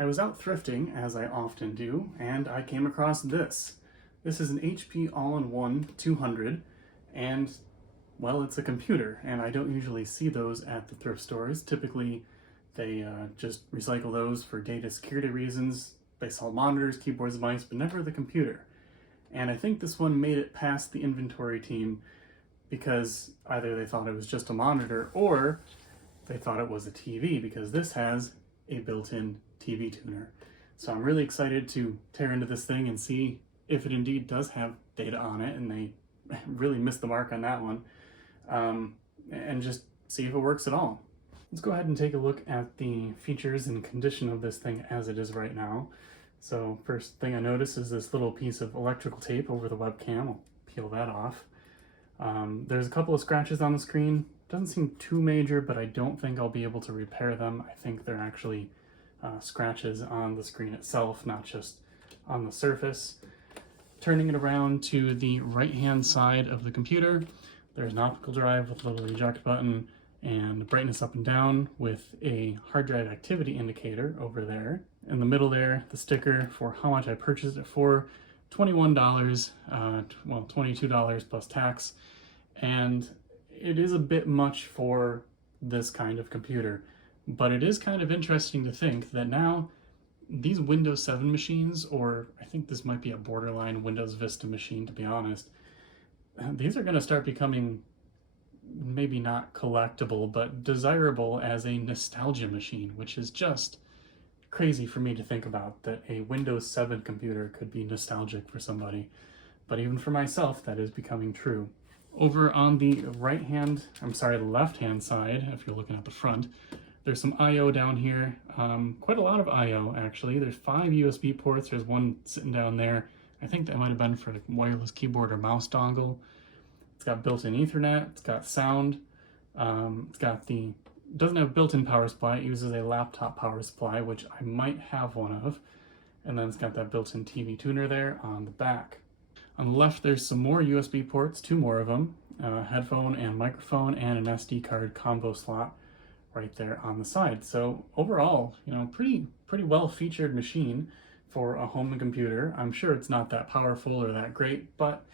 I was out thrifting, as I often do, and I came across this. This is an HP All-in-One 200, and, well, it's a computer, and I don't usually see those at the thrift stores. Typically, they just recycle those for data security reasons. They sell monitors, keyboards, mice, but never the computer. And I think this one made it past the inventory team because either they thought it was just a monitor or they thought it was a TV, because this has a built-in TV tuner. So I'm really excited to tear into this thing and see if it indeed does have data on it, and they really missed the mark on that one, and just see if it works at all. Let's go ahead and take a look at the features and condition of this thing as it is right now. So first thing I notice is this little piece of electrical tape over the webcam. I'll peel that off. There's a couple of scratches on the screen. Doesn't seem too major, but I don't think I'll be able to repair them. I think they're actually scratches on the screen itself, not just on the surface. Turning it around to the right-hand side of the computer, there's an optical drive with a little eject button and brightness up and down with a hard drive activity indicator over there. In the middle there, the sticker for how much I purchased it for, $21, well, $22 plus tax. And it is a bit much for this kind of computer, but it is kind of interesting to think that now these Windows 7 machines, or I think this might be a borderline Windows Vista machine, to be honest, these are going to start becoming maybe not collectible, but desirable as a nostalgia machine, which is just crazy for me to think about, that a Windows 7 computer could be nostalgic for somebody. But even for myself, that is becoming true. Over on the left-hand side, if you're looking at the front, there's some I/O down here. Quite a lot of I/O, actually. There's 5 USB ports. There's one sitting down there. I think that might have been for a wireless keyboard or mouse dongle. It's got built-in Ethernet. It's got sound. Doesn't have built-in power supply. It uses a laptop power supply, which I might have one of. And then it's got that built-in TV tuner there on the back. On the left, there's some more USB ports, 2 more of them, headphone and microphone, and an SD card combo slot right there on the side. So overall, pretty well-featured machine for a home computer. I'm sure it's not that powerful or that great, but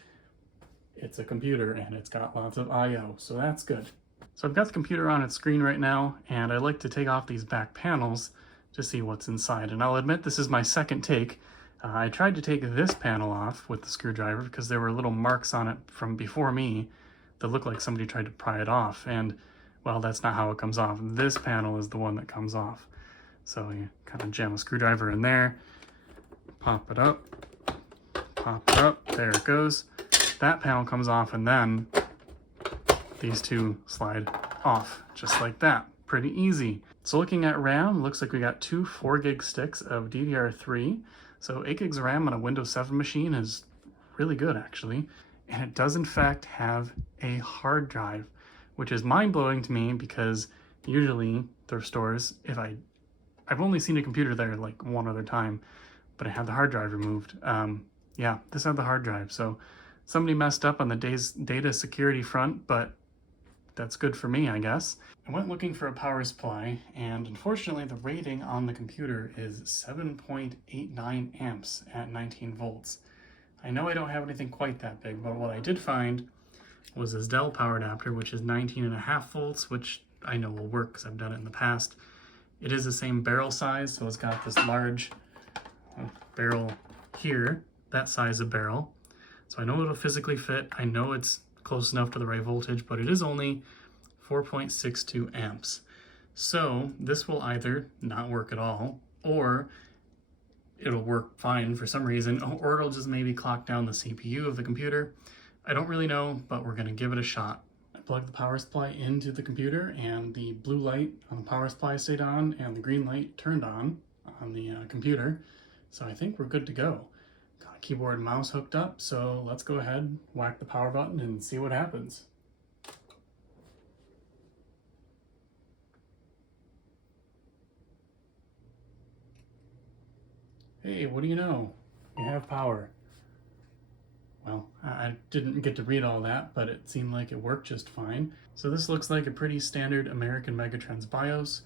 it's a computer and it's got lots of I/O, so that's good. So I've got the computer on its screen right now, and I like to take off these back panels to see what's inside. And I'll admit this is my second take. I tried to take this panel off with the screwdriver because there were little marks on it from before me that looked like somebody tried to pry it off, and well, that's not how it comes off. This panel is the one that comes off. So you kind of jam a screwdriver in there, pop it up, there it goes. That panel comes off, and then these two slide off just like that. Pretty easy. So looking at RAM, looks like we got 2 4GB sticks of DDR3. So 8 gigs of RAM on a Windows 7 machine is really good, actually. And it does in fact have a hard drive, which is mind-blowing to me because usually thrift stores, I've only seen a computer there like one other time, but it had the hard drive removed. Yeah, this had the hard drive. So somebody messed up on the data security front, but that's good for me, I guess. I went looking for a power supply, and unfortunately the rating on the computer is 7.89 amps at 19 volts. I know I don't have anything quite that big, but what I did find was this Dell power adapter, which is 19.5 volts, which I know will work because I've done it in the past. It is the same barrel size, so it's got this large barrel here, that size of barrel. So I know it'll physically fit. I know it's close enough to the right voltage, but it is only 4.62 amps. So this will either not work at all, or it'll work fine for some reason, or it'll just maybe clock down the CPU of the computer. I don't really know, but we're gonna give it a shot. I plugged the power supply into the computer, and the blue light on the power supply stayed on, and the green light turned on the computer. So I think we're good to go. Got a keyboard and mouse hooked up, so let's go ahead, whack the power button, and see what happens. Hey, what do you know? You have power. Well, I didn't get to read all that, but it seemed like it worked just fine. So this looks like a pretty standard American Megatrends BIOS.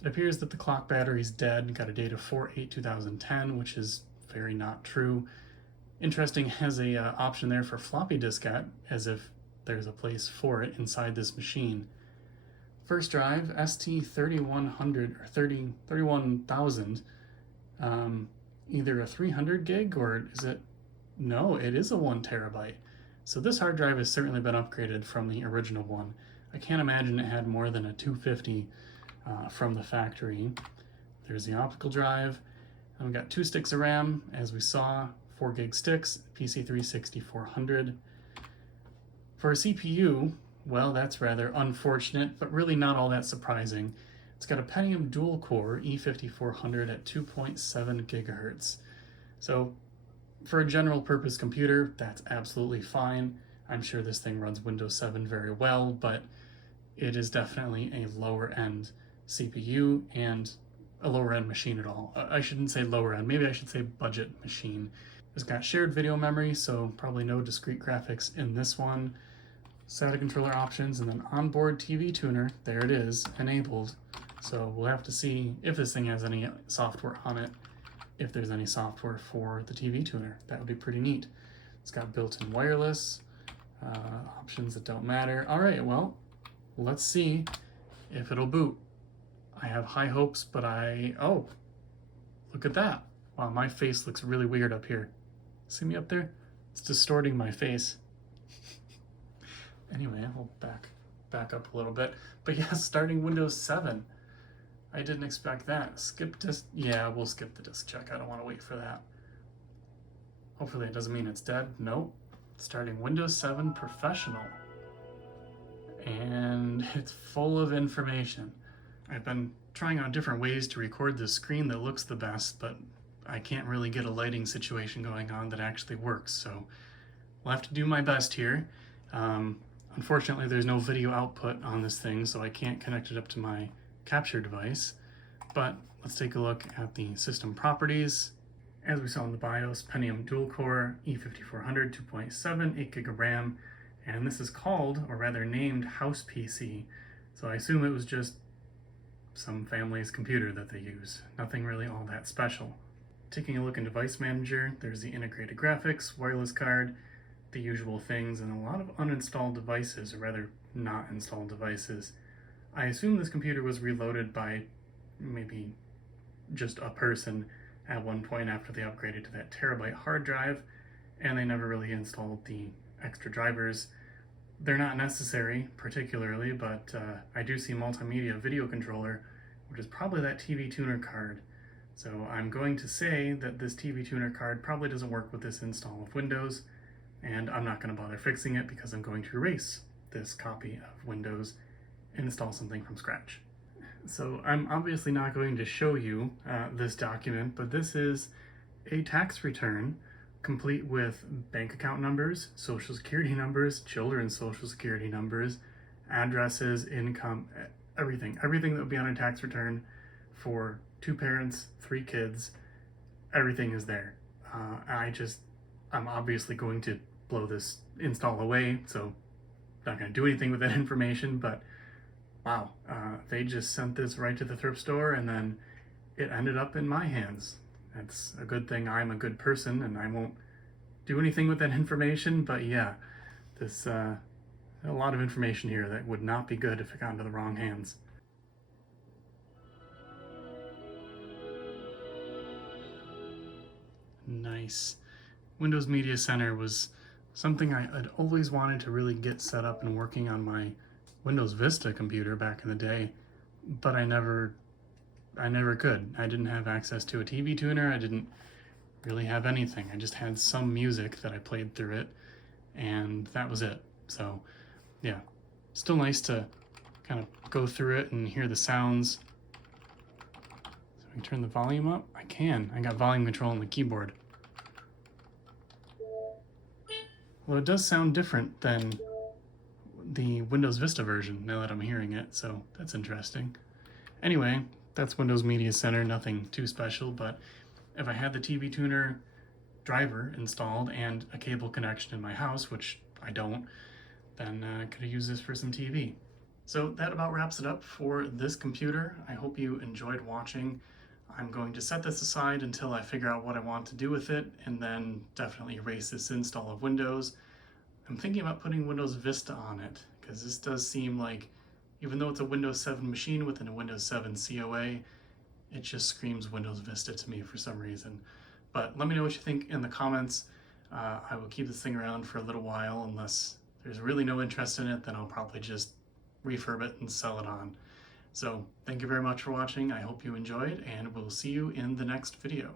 It appears that the clock battery is dead, got a date of 4/8/2010, which is very not true. Interesting, has a option there for floppy diskette, as if there's a place for it inside this machine. First drive, ST3100 or 31,000, either a 300 gig or is it? No, it is a 1 terabyte. So this hard drive has certainly been upgraded from the original one. I can't imagine it had more than a 250 from the factory. There's the optical drive, and we've got 2 sticks of RAM, as we saw, 4 gig sticks, PC3 6400. For a CPU, well, that's rather unfortunate, but really not all that surprising. It's got a Pentium dual-core E5400 at 2.7 gigahertz. So for a general purpose computer, that's absolutely fine. I'm sure this thing runs Windows 7 very well, but it is definitely a lower end CPU and a lower end machine at all. I shouldn't say lower end, maybe I should say budget machine. It's got shared video memory, so probably no discrete graphics in this one. SATA controller options, and then onboard TV tuner, there it is, enabled. So we'll have to see if this thing has any software on it, if there's any software for the TV tuner. That would be pretty neat. It's got built-in wireless, options that don't matter. All right, well, let's see if it'll boot. I have high hopes, but oh, look at that. Wow, my face looks really weird up here. See me up there? It's distorting my face. Anyway, I'll back up a little bit. But yeah, starting Windows 7. I didn't expect that. Skip disk. Yeah, we'll skip the disk check. I don't want to wait for that. Hopefully it doesn't mean it's dead. Nope. Starting Windows 7 Professional. And it's full of information. I've been trying out different ways to record the screen that looks the best, but I can't really get a lighting situation going on that actually works. So I'll have to do my best here. Unfortunately, there's no video output on this thing, so I can't connect it up to my capture device. But let's take a look at the system properties. As we saw in the BIOS, Pentium dual-core, E5400, 2.7, 8 gig of RAM, and this is called, or rather named, House PC. So I assume it was just some family's computer that they use. Nothing really all that special. Taking a look in Device Manager, there's the integrated graphics, wireless card, the usual things, and a lot of uninstalled devices, or rather not installed devices. I assume this computer was reloaded by maybe just a person at one point after they upgraded to that terabyte hard drive, and they never really installed the extra drivers. They're not necessary particularly, but I do see multimedia video controller, which is probably that TV tuner card. So I'm going to say that this TV tuner card probably doesn't work with this install of Windows, and I'm not going to bother fixing it because I'm going to erase this copy of Windows and install something from scratch. So I'm obviously not going to show you this document, but this is a tax return complete with bank account numbers, social security numbers, children's social security numbers, addresses, income, everything that would be on a tax return for 2 parents, 3 kids, everything is there. I'm obviously going to blow this install away, so not going to do anything with that information, but wow, they just sent this right to the thrift store and then it ended up in my hands. That's a good thing I'm a good person and I won't do anything with that information, but yeah, this a lot of information here that would not be good if it got into the wrong hands. Nice. Windows Media Center was something I had always wanted to really get set up and working on my Windows Vista computer back in the day, but I never could. I didn't have access to a TV tuner. I didn't really have anything. I just had some music that I played through it, and that was it. So yeah, still nice to kind of go through it and hear the sounds. So I can turn the volume up? I can. I got volume control on the keyboard. Well, it does sound different than the Windows Vista version now that I'm hearing it, so that's interesting. Anyway, that's Windows Media Center, nothing too special, but if I had the TV tuner driver installed and a cable connection in my house, which I don't, then I could have used this for some TV. So that about wraps it up for this computer. I hope you enjoyed watching. I'm going to set this aside until I figure out what I want to do with it, and then definitely erase this install of Windows. I'm thinking about putting Windows Vista on it, because this does seem like, even though it's a Windows 7 machine within a Windows 7 COA, it just screams Windows Vista to me for some reason. But let me know what you think in the comments. I will keep this thing around for a little while. Unless there's really no interest in it, then I'll probably just refurb it and sell it on. So thank you very much for watching. I hope you enjoyed, and we'll see you in the next video.